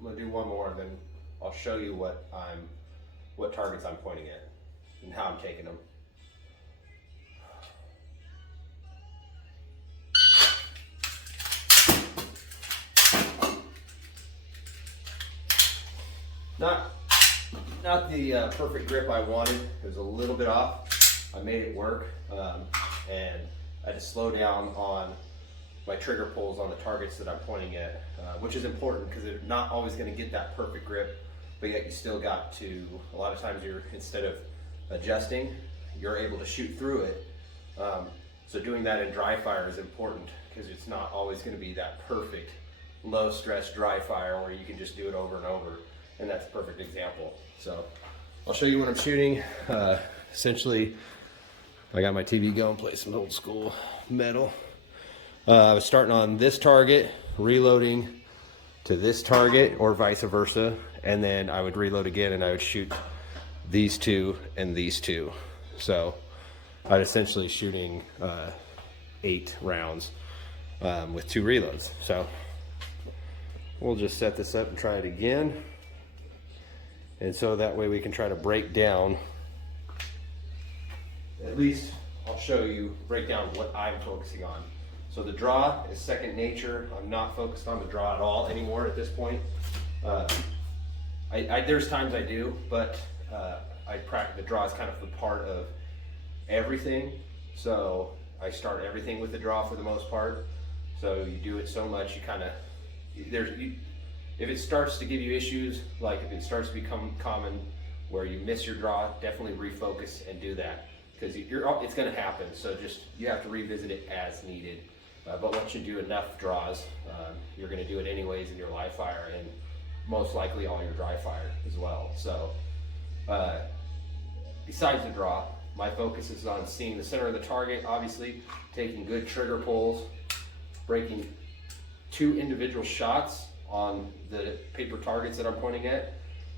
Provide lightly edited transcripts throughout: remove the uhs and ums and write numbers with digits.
I'm gonna do one more, and then I'll show you what targets I'm pointing at and how I'm taking them. Not the perfect grip I wanted. It was a little bit off. I made it work, and I had to slow down on my trigger pulls on the targets that I'm pointing at, which is important because they're not always going to get that perfect grip, but yet you still got to, a lot of times instead of adjusting, you're able to shoot through it. So doing that in dry fire is important because it's not always going to be that perfect low stress dry fire where you can just do it over and over, and that's a perfect example. So I'll show you what I'm shooting. Essentially, I got my TV going, play some old school metal. I was starting on this target, reloading to this target or vice versa, and then I would reload again and I would shoot these two and these two. So I'd essentially shooting 8 rounds with 2 reloads. So we'll just set this up and try it again. And so that way we can try to break down, at least I'll show you, break down what I'm focusing on. So the draw is second nature. I'm not focused on the draw at all anymore at this point. There's times I do, but I practice the draw is kind of the part of everything. So I start everything with the draw for the most part. So you do it so much, you kind of, if it starts to give you issues, like if it starts to become common where you miss your draw, definitely refocus and do that, because it's going to happen. So just, you have to revisit it as needed. But once you do enough draws, you're going to do it anyways in your live fire and most likely all your dry fire as well. So besides the draw, my focus is on seeing the center of the target, obviously, taking good trigger pulls, breaking 2 individual shots on the paper targets that I'm pointing at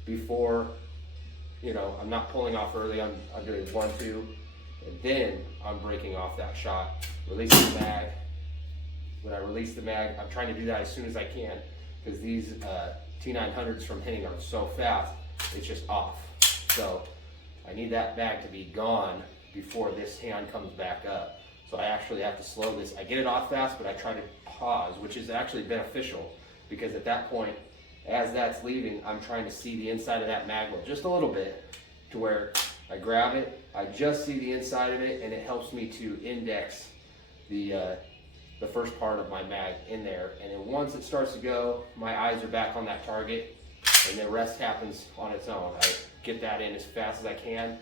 before, I'm not pulling off early. I'm doing 1, 2, and then I'm breaking off that shot, releasing the mag. When I release the mag, I'm trying to do that as soon as I can, because these T900s from hitting are so fast, it's just off. So I need that mag to be gone before this hand comes back up. So I actually have to slow this. I get it off fast, but I try to pause, which is actually beneficial, because at that point, as that's leaving, I'm trying to see the inside of that mag well just a little bit, to where I grab it, I just see the inside of it, and it helps me to index the first part of my mag in there. And then once it starts to go, my eyes are back on that target, and the rest happens on its own. I get that in as fast as I can,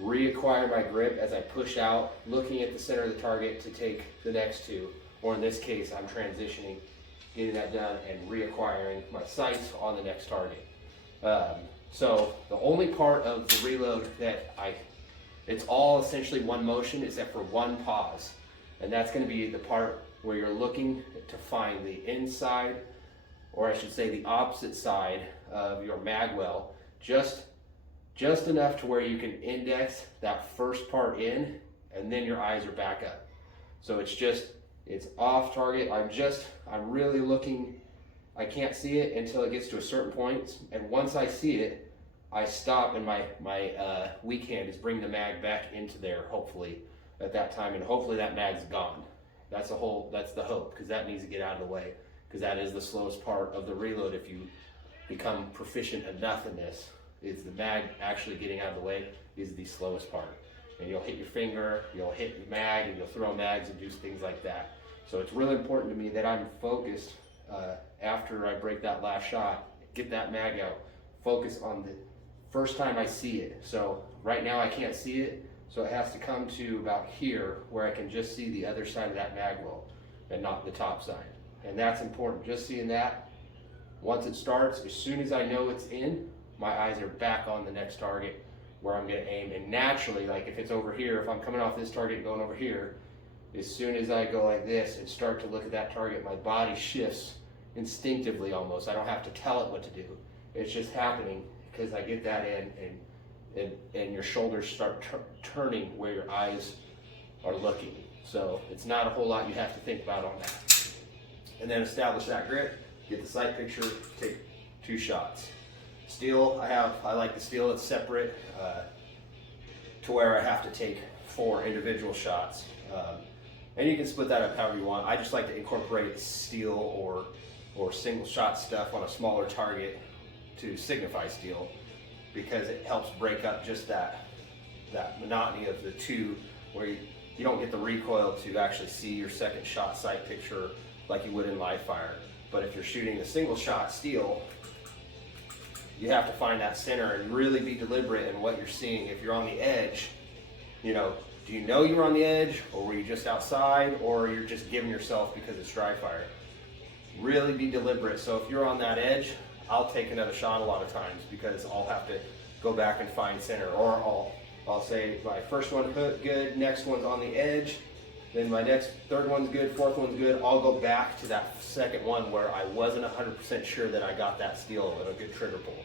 reacquire my grip as I push out, looking at the center of the target to take the next 2, or in this case, I'm transitioning, getting that done and reacquiring my sights on the next target. So the only part of the reload that it's all essentially one motion except for one pause. And that's going to be the part where you're looking to find the inside, or I should say the opposite side of your mag well, just enough to where you can index that first part in, and then your eyes are back up. So it's off target. I'm really looking. I can't see it until it gets to a certain point, and once I see it, I stop, and my weak hand is bring the mag back into there, hopefully at that time, and hopefully that mag's gone. That's the hope, because that needs to get out of the way, because that is the slowest part of the reload. If you become proficient enough in this, is the mag actually getting out of the way is the slowest part. And you'll hit your finger, you'll hit your mag, and you'll throw mags and do things like that. So it's really important to me that I'm focused after I break that last shot, get that mag out, focus on the first time I see it. So right now I can't see it, so it has to come to about here where I can just see the other side of that mag well and not the top side. And that's important, just seeing that. Once it starts, as soon as I know it's in, my eyes are back on the next target where I'm gonna aim. And naturally, like if it's over here, if I'm coming off this target and going over here, as soon as I go like this and start to look at that target, my body shifts instinctively almost. I don't have to tell it what to do. It's just happening because I get that in, and your shoulders start turning where your eyes are looking. So it's not a whole lot you have to think about on that. And then establish that grip, get the sight picture, take 2 shots. Steel, I like the steel it's separate to where I have to take 4 individual shots. And you can split that up however you want. I just like to incorporate steel or single shot stuff on a smaller target to signify steel, because it helps break up just that monotony of the 2, where you don't get the recoil to actually see your second shot sight picture like you would in live fire. But if you're shooting a single shot steel, you have to find that center and really be deliberate in what you're seeing. If you're on the edge, you know, do you know you're on the edge, or were you just outside, or you're just giving yourself because it's dry fire? Really be deliberate. So if you're on that edge, I'll take another shot a lot of times, because I'll have to go back and find center, or I'll say my first one good, next one's on the edge, then my third one's good, fourth one's good. I'll go back to that second one where I wasn't 100% sure that I got that steel and a good trigger pull.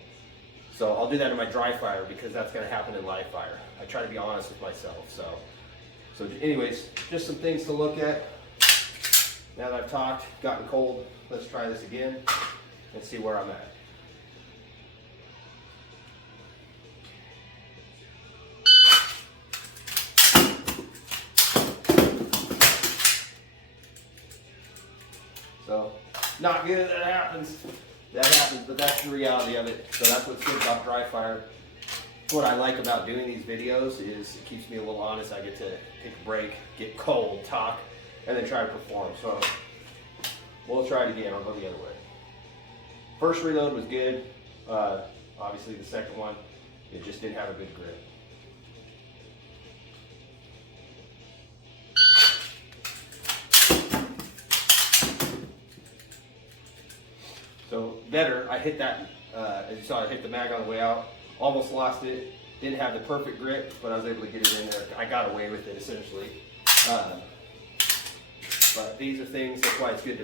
So I'll do that in my dry fire, because that's going to happen in live fire. I try to be honest with myself. So anyways, just some things to look at. Now that I've talked, gotten cold, let's try this again and see where I'm at. So, not good, that happens, but that's the reality of it. So that's what's good about dry fire. What I like about doing these videos is it keeps me a little honest. I get to take a break, get cold, talk, and then try to perform. So we'll try it again. I'll go the other way. First reload was good. Obviously the second one, it just didn't have a good grip. So better, I hit that, as you saw, I hit the mag on the way out, almost lost it, didn't have the perfect grip, but I was able to get it in there. I got away with it essentially. But these are things, that's why it's good to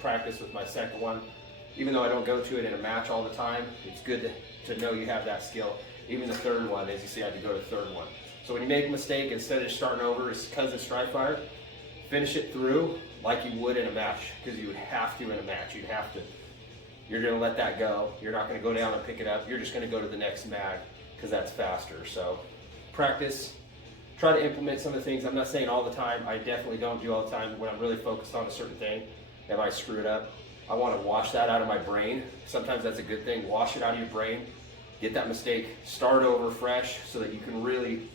practice with my second one. Even though I don't go to it in a match all the time, it's good to know you have that skill. Even the third one, as you see, I had to go to the third one. So when you make a mistake, instead of starting over, it's because it's dry fire, finish it through like you would in a match, because you would have to in a match. You're going to let that go. You're not going to go down and pick it up. You're just going to go to the next mag, because that's faster. So practice, try to implement some of the things. I'm not saying all the time. I definitely don't do all the time. When I'm really focused on a certain thing, if I screw it up, I want to wash that out of my brain. Sometimes that's a good thing. Wash it out of your brain. Get that mistake. Start over fresh so that you can really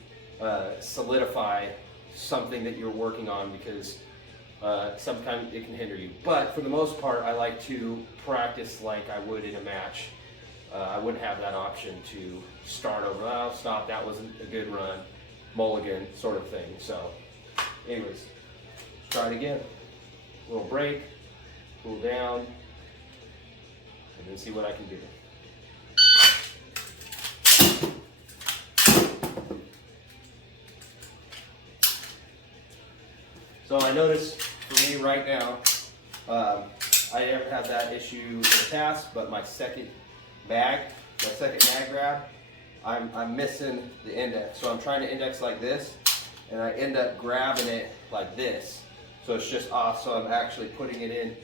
solidify something that you're working on, because sometimes it can hinder you. But for the most part, I like to practice like I would in a match. I wouldn't have that option to start over. Oh, stop, that wasn't a good run. Mulligan sort of thing. So anyways, let's try it again. A little break, cool down, and then see what I can do. So I noticed for me right now, I haven't had that issue in the past, but my second mag grab, I'm missing the index. So I'm trying to index like this, and I end up grabbing it like this. So it's just off, so I'm actually putting it in.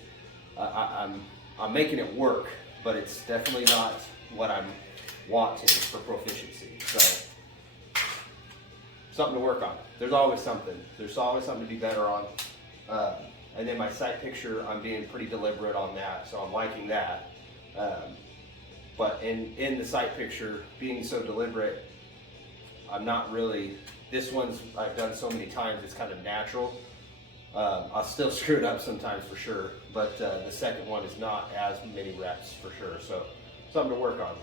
I'm making it work, but it's definitely not what I'm wanting for proficiency. So something to work on. There's always something. There's always something to be better on. And then my sight picture, I'm being pretty deliberate on that, so I'm liking that. But in the sight picture, being so deliberate, I'm not really, this one's I've done so many times, it's kind of natural. I'll still screw it up sometimes for sure, but the second one is not as many reps for sure, so something to work on.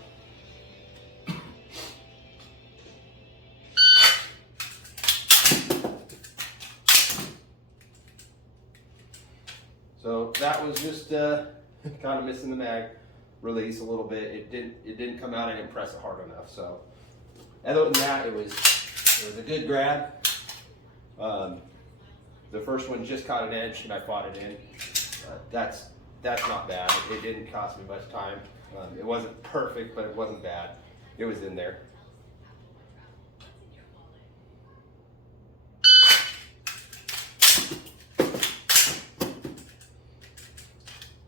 So that was just kind of missing the mag release a little bit. It didn't come out. I didn't press it hard enough. So other than that, it was a good grab. The first one just caught an edge and I fought it in. That's not bad. It didn't cost me much time. It wasn't perfect, but it wasn't bad. It was in there.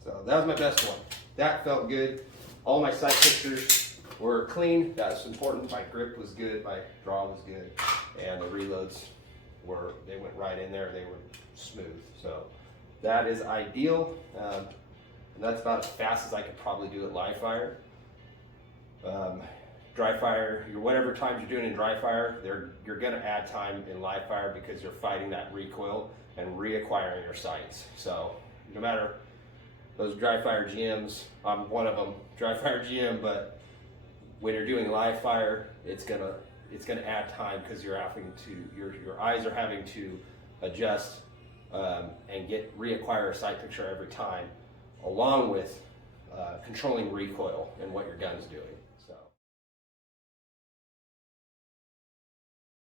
So that was my best one. that felt good. All my sight pictures were clean. That's important. My grip was good. My draw was good. And the reloads they went right in there. They were smooth. So that is ideal. And that's about as fast as I could probably do it live fire. Dry fire, whatever times you're doing in dry fire, you're gonna add time in live fire because you're fighting that recoil and reacquiring your sights. So no matter those dry fire GMs, I'm one of them, dry fire GM, but when you're doing live fire, it's gonna add time because your eyes are having to adjust and reacquire a sight picture every time, along with controlling recoil and what your gun's doing.